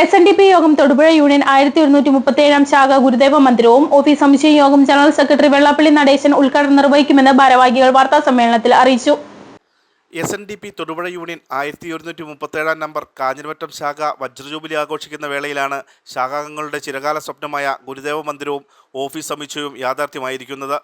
S N D P യോഗം Thodupuzha union ആയിരത്തി ഒരുന്നൂറ്റി മുപ്പത്തി ഏഴാം ശാഖ ഗുരുദേവ മന്ദിരവും ഓഫീസ് സമുച്ചയ യോഗം ജനറൽ സെക്രട്ടറി വെള്ളാപ്പള്ളി നടേശൻ ഉദ്ഘാടനം നിർവഹിക്കുമെന്ന് ഭാരവാഹികൾ വാർത്താ സമ്മേളനത്തിൽ അറിയിച്ചു. S N D P Thodupuzha union ആയിരത്തി ഒരുന്നൂറ്റി മുപ്പത്തേഴാം നമ്പർ കാഞ്ഞിരമറ്റം ശാഖ വജ്രജൂബിലി ആഘോഷിക്കുന്ന വേളയിലാണ് ശാഖാംഗങ്ങളുടെ ചിരകാല സ്വപ്നമായ ഗുരുദേവ മന്ദിരവും ഓഫീസ് സമുച്ചയവും യാഥാർത്ഥ്യമായിരിക്കുന്നത്.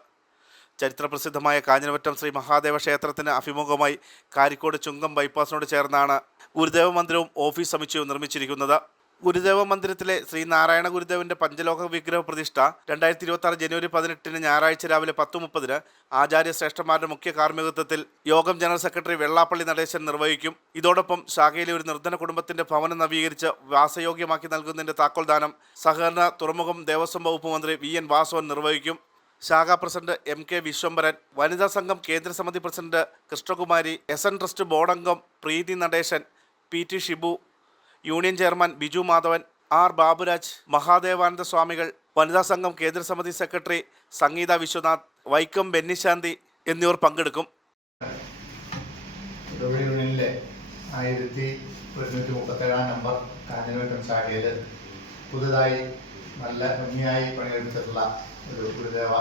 ചരിത്രപ്രസിദ്ധമായ കാഞ്ഞിരമറ്റം ശ്രീ മഹാദേവ ക്ഷേത്രത്തിന് അഭിമുഖമായി കാരിക്കോട് ചുങ്കം ബൈപ്പാസിനോട് ചേർന്നാണ് ഗുരുദേവ മന്ദിരവും ഓഫീസ് സമുച്ചയവും നിർമ്മിച്ചിരിക്കുന്നത്. ഗുരുദേവ മന്ദിരത്തിലെ ശ്രീ നാരായണ ഗുരുദേവന്റെ പഞ്ചലോക വിഗ്രഹ പ്രതിഷ്ഠ രണ്ടായിരത്തി ഇരുപത്തി ആറ് ജനുവരി പതിനെട്ടിന് ഞായറാഴ്ച രാവിലെ പത്ത് മുപ്പതിന് ആചാര്യ ശ്രേഷ്ഠന്മാരുടെ മുഖ്യ കാർമ്മികത്വത്തിൽ യോഗം ജനറൽ സെക്രട്ടറി വെള്ളാപ്പള്ളി നടേശൻ നിർവഹിക്കും. ഇതോടൊപ്പം ശാഖയിലെ ഒരു നിർധന കുടുംബത്തിന്റെ ഭവനം നവീകരിച്ച് വാസയോഗ്യമാക്കി നൽകുന്നതിന്റെ താക്കോൽദാനം സഹകരണ തുറമുഖം ദേവസ്വം വകുപ്പ് മന്ത്രി വി എൻ വാസവൻ നിർവഹിക്കും. ശാഖാ പ്രസിഡന്റ് എം കെ വിശ്വംഭരൻ വനിതാ സംഘം കേന്ദ്ര സമിതി president Krishnakumari S N trust board അംഗം Preethi Natesan P T Shibu union chairman Biju Madhavan R Baburaj Mahadevananda സ്വാമികൾ വനിതാ സംഘം കേന്ദ്ര സമിതി സെക്രട്ടറി സംഗീത വിശ്വനാഥ് വൈക്കം ബെന്നിശാന്തി എന്നിവർ പങ്കെടുക്കും. ആയിരത്തി ഒരുന്നൂറ്റി മുപ്പത്തേഴാം നമ്പർ കാഞ്ഞിരമറ്റം ശാഖയിൽ പുതുതായി നല്ല ഭംഗിയായി പണിയെടുത്തിട്ടുള്ള ഒരു ഗുരുദേവ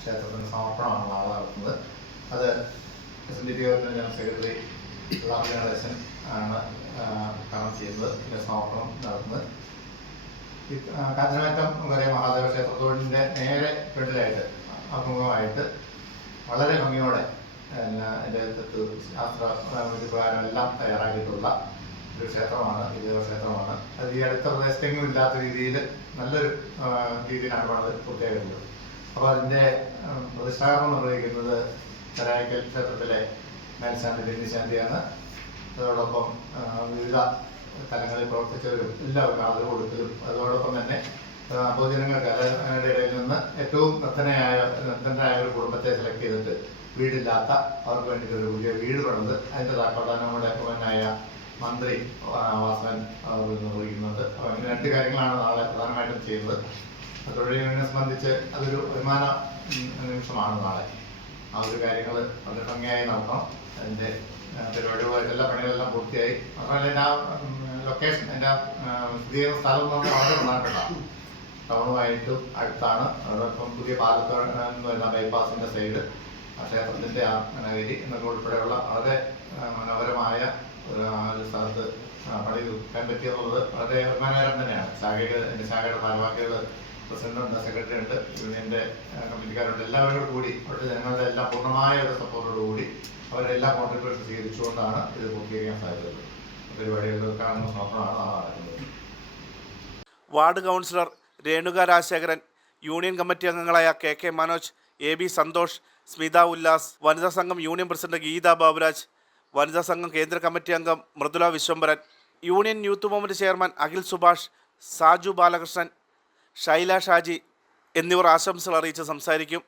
ക്ഷേത്രത്തിന് സമർപ്പണമാണ് നാളെ നടത്തുന്നത്. അത് എസ് എൻ ഡി പി യോഗത്തിന്റെ ജനറൽ സെക്രട്ടറി നടേശൻ ആണ് ഉദ്ഘാടനം ചെയ്യുന്നത് സമർപ്പണം നടത്തുന്നത്. ആ, കാഞ്ഞിരമറ്റം മഹാദേവ ക്ഷേത്രത്തോടിന്റെ നേരെ ഫ്രണ്ടിലായിട്ട് അഭിമുഖമായിട്ട് വളരെ ഭംഗിയോടെ എന്റെ ശാസ്ത്ര പ്രകാരം എല്ലാം തയ്യാറാക്കിയിട്ടുള്ള ഒരു ക്ഷേത്രമാണ് വിജയ ക്ഷേത്രമാണ്. അത് ഈ അടുത്ത പ്രദേശത്തെങ്കിലും ഇല്ലാത്ത രീതിയിൽ നല്ലൊരു രീതിയിലാണ് പണിത് പൂർത്തിയായിട്ടുള്ളത്. അപ്പോൾ അതിന്റെ പ്രതിഷ്ഠാപനം നിർവഹിക്കുന്നത് ചരായിക്കൽ ക്ഷേത്രത്തിലെ മേൽശാന്തി ബെന്നിശാന്തിയാണ് അതോടൊപ്പം വിവിധ തലങ്ങളിൽ പ്രവർത്തിച്ചവരും എല്ലാവരും ആദരവ് കൊടുക്കലും അതോടൊപ്പം തന്നെ പൊതുജനങ്ങൾക്ക് അതായത് ഇടയിൽ നിന്ന് ഏറ്റവും നിർദ്ധനയായ നിർദ്ധനരായ ഒരു കുടുംബത്തെ സെലക്ട് ചെയ്തിട്ട് വീടില്ലാത്ത അവർക്ക് വേണ്ടിയിട്ട് ഒരു പുതിയ വീട് പണിത് അതിന്റെ താക്കോട്ടാനോടെ കൂടെ ബഹുമാനായ മന്ത്രി വാസവൻ അവർ നിർവഹിക്കുന്നുണ്ട് അപ്പോൾ ഇങ്ങനെ രണ്ട് കാര്യങ്ങളാണ് നാളെ പ്രധാനമായിട്ടും ചെയ്യുന്നത്. തൊഴിലിനെ സംബന്ധിച്ച് അതൊരു അഭിമാന നിമിഷമാണ് നാളെ. ആ ഒരു കാര്യങ്ങൾ വളരെ ഭംഗിയായി നടത്തണം. അതിന്റെ പരിപാടികളും എല്ലാ പണികളെല്ലാം പൂർത്തിയായി. മാത്രമല്ല എന്റെ ആ ലൊക്കേഷൻ എന്റെ പുതിയ സ്ഥലം എന്ന് പറഞ്ഞാൽ വളരെ പ്രധാനപ്പെട്ട ടൗണുമായിട്ടും അടുത്താണ്. അതോടൊപ്പം പുതിയ പാലത്തോട് പറയുന്ന ബൈപ്പാസിന്റെ സൈഡ് ആ ക്ഷേത്രത്തിന്റെ ആ നഗരി എന്നൊക്കെ ഉൾപ്പെടെയുള്ള വളരെ മനോഹരമായ ഒരു സ്ഥലത്ത് പണി തീർക്കാൻ പറ്റിയെന്നുള്ളത് വളരെ അഭിമാനകരം തന്നെയാണ്. ശാഖയുടെ എന്റെ ശാഖയുടെ ഭാരവാഹികൾ പ്രസിഡന്റ് ഉണ്ട് സെക്രട്ടറി ഉണ്ട് യൂണിയന്റെ കമ്മിറ്റിക്കാരുണ്ട് എല്ലാവരോടും കൂടി അവിടുത്തെ ജനങ്ങളുടെ എല്ലാം പൂർണമായ ഒരു സപ്പോർട്ടോടു കൂടി അവരുടെ എല്ലാ കോൺട്രിബ്യൂഷൻ സ്വീകരിച്ചുകൊണ്ടാണ് ഇത് പൂർത്തീകരിക്കാൻ സാധിച്ചത്. പരിപാടികളുടെ സമർപ്പണമാണ് നാളെ നടക്കുന്നത്. Ward councillor Renuka Rajasekharan union committee അംഗങ്ങളായ K K Manoj A B Santhosh Smitha Ullas വനിതാ സംഘം യൂണിയൻ പ്രസിഡന്റ് ഗീത ബാബുരാജ് വനിതാ സംഘം കേന്ദ്ര കമ്മിറ്റി അംഗം Mridula Viswambharan union youth movement chairman Akhil Subhash Saju Balakrishnan Shaila Shaji എന്നിവർ ആശംസകൾ അറിയിച്ച് സംസാരിക്കും.